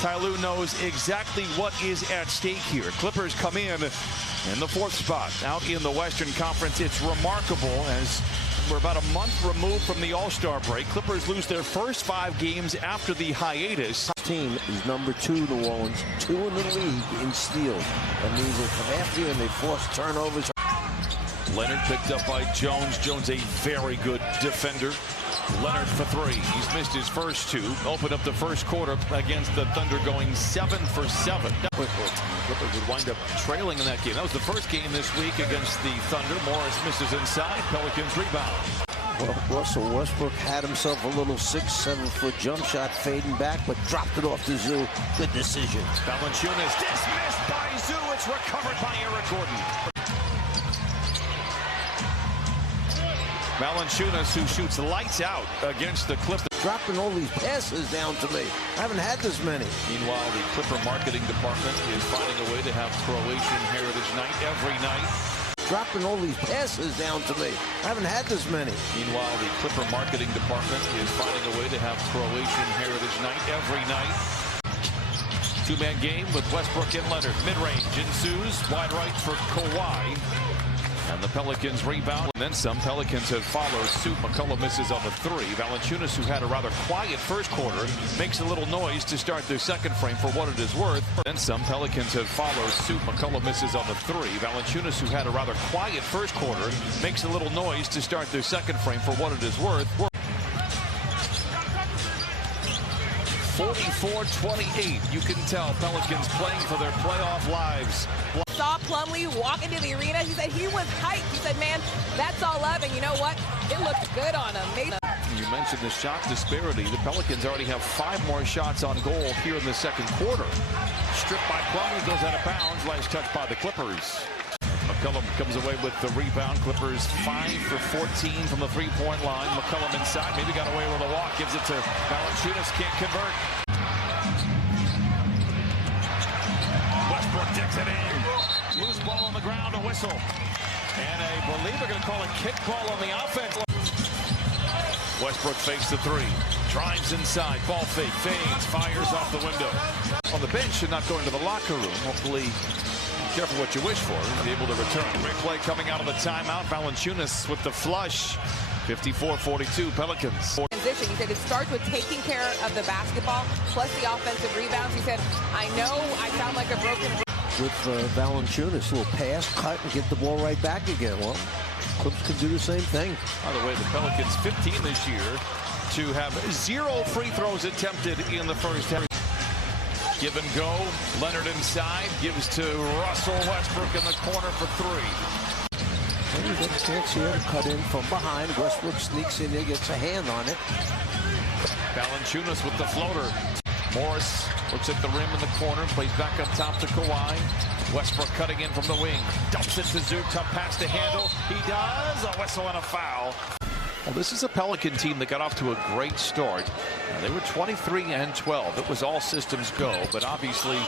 Ty Lue knows exactly what is at stake here. Clippers come in the fourth spot out in the Western Conference. It's remarkable as we're about a month removed from the All-Star break. Clippers lose their first 5 games after the hiatus. Team is number 2, New Orleans, 2 in the league in steals. That means they come after you and they force turnovers. Leonard picked up by Jones. Jones, a very good defender. Leonard for 3. He's missed his first 2. Opened up the first quarter against the Thunder, going 7 for 7. Clippers would wind up trailing in that game. That was the first game this week against the Thunder. Morris misses inside. Pelicans rebound. Well, Russell Westbrook had himself a little 6-7-foot jump shot fading back, but dropped it off to Zoo. Good decision. Valanciunas dismissed by Zoo. It's recovered by Eric Gordon. Valanciunas, who shoots lights out against the Clippers. Dropping all these passes down to me. I haven't had this many. Meanwhile, the Clipper marketing department is finding a way to have Croatian Heritage Night every night. Dropping all these passes down to me. I haven't had this many. Meanwhile, the Clipper marketing department is finding a way to have Croatian Heritage Night every night. 2-man game with Westbrook and Leonard. Mid-range ensues. Wide right for Kawhi. And the Pelicans rebound. And then some. Pelicans have followed suit. McCollum misses on the 3. Valanciunas, who had a rather quiet first quarter, makes a little noise to start their second frame for what it is worth. Then some. Pelicans have followed suit. McCollum misses on the 3. Valanciunas, who had a rather quiet first quarter, makes a little noise to start their second frame for what it is worth. 44-28. You can tell Pelicans playing for their playoff lives. Saw Plumlee walk into the arena. He said he was hyped. He said, man, that's all up. And you know what? It looked good on him. You mentioned the shot disparity. The Pelicans already have 5 more shots on goal here in the second quarter. Stripped by Plumlee, goes out of bounds. Last touch by the Clippers. McCollum comes away with the rebound. Clippers 5 for 14 from the 3-point line. McCollum inside, maybe got away with a walk. Gives it to Valanciunas, can't convert. Westbrook digs it in. Loose ball on the ground, a whistle. And I believe they're going to call a kickball on the offense. Westbrook fakes the 3. Drives inside, ball fake, fades, fires off the window. On the bench and not going to the locker room. Hopefully, careful what you wish for. Be able to return. Great play coming out of the timeout. Valanciunas with the flush. 54-42 Pelicans. He said it starts with taking care of the basketball plus the offensive rebounds. He said, I know I sound like a broken. With Valanciunas, a little pass, cut, and get the ball right back again. Well, Clips can do the same thing. By the way, the Pelicans 15 this year to have 0 free throws attempted in the first half. Give and go. Leonard inside. Gives to Russell Westbrook in the corner for 3. And he gets a chance here to cut in from behind. Westbrook sneaks in there, gets a hand on it. Valanciunas with the floater. Morris looks at the rim in the corner. Plays back up top to Kawhi. Westbrook cutting in from the wing. Dumps it to Zoo. Tough pass to handle. He does. A whistle and a foul. Well, this is a Pelican team that got off to a great start. They were 23-12. It was all systems go, but obviously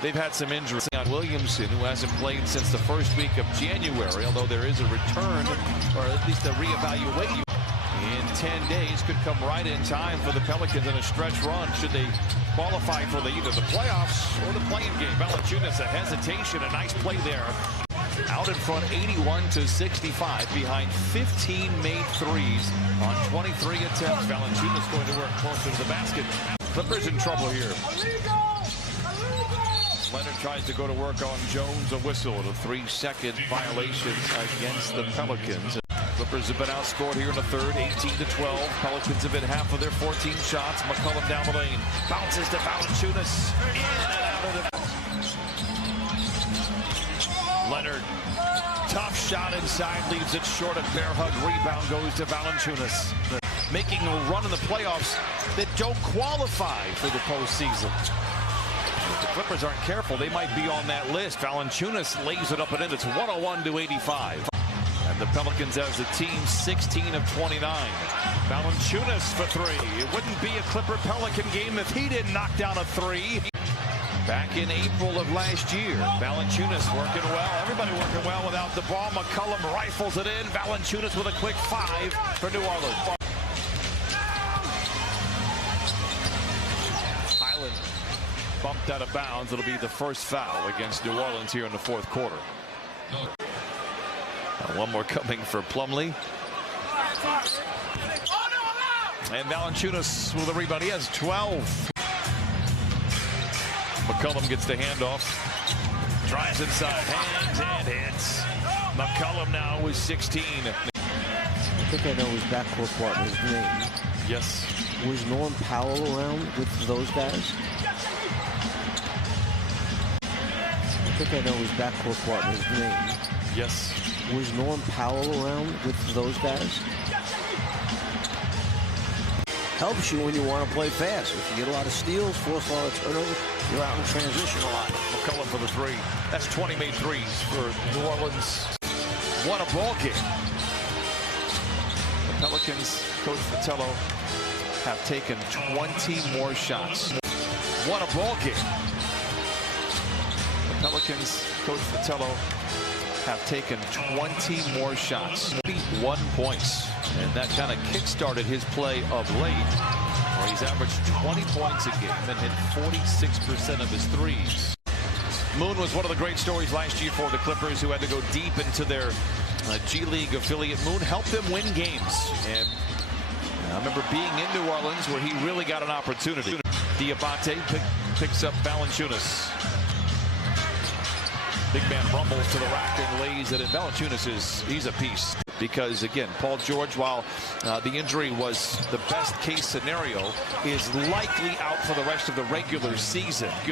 they've had some injuries. On Williamson, who hasn't played since the first week of January, although there is a return, or at least a reevaluation in 10 days, could come right in time for the Pelicans in a stretch run should they qualify for either the playoffs or the play-in game. Valanciunas, a hesitation, a nice play there. Out in front 81-65 behind 15 made threes on 23 attempts. Valanciunas going to work closer to the basket. Clippers in trouble here. Leonard tries to go to work on Jones, a whistle, and a 3-second violation against the Pelicans. Clippers have been outscored here in the third, 18-12. Pelicans have hit half of their 14 shots. McCollum down the lane. Bounces to Valanciunas. In and out of the... Leonard, tough shot inside, leaves it short. A bear hug rebound goes to Valanciunas. Making a run in the playoffs that don't qualify for the postseason. If the Clippers aren't careful, they might be on that list. Valanciunas lays it up and in. It's 101-85. And the Pelicans as a team 16 of 29. Valanciunas for 3. It wouldn't be a Clipper-Pelican game if he didn't knock down a 3. Back in April of last year, Valanciunas working well. Everybody working well without the ball. McCollum rifles it in. Valanciunas with a quick 5 for New Orleans. Highland bumped out of bounds. It'll be the first foul against New Orleans here in the fourth quarter. One more coming for Plumlee. And Valanciunas with a rebound. He has 12. McCollum gets the handoff. Drives inside, hangs and hits. McCollum now with 16. I think I know his backcourt partner's name. Yes. Was Norm Powell around with those guys? I think I know his backcourt partner's name. Yes. Was Norm Powell around with those guys? Helps you when you want to play fast. If you get a lot of steals, force a lot of turnovers, you're out in transition a lot. McCollum for the three. That's 20 made threes for New Orleans. Won a ball game. The Pelicans, Coach Fratello, have taken 20 more shots. Won a ball game. The Pelicans, Coach Fratello, have taken 20 more shots. 1 points. And that kind of kick-started his play of late, where he's averaged 20 points a game and hit 46% of his threes. Moon was one of the great stories last year for the Clippers, who had to go deep into their G League affiliate. Moon helped them win games. And I remember being in New Orleans where he really got an opportunity. Diabate picks up Valanciunas. Big man rumbles to the rack and lays it in. Valanciunas he's a piece. Because, again, Paul George, while the injury was the best case scenario, is likely out for the rest of the regular season.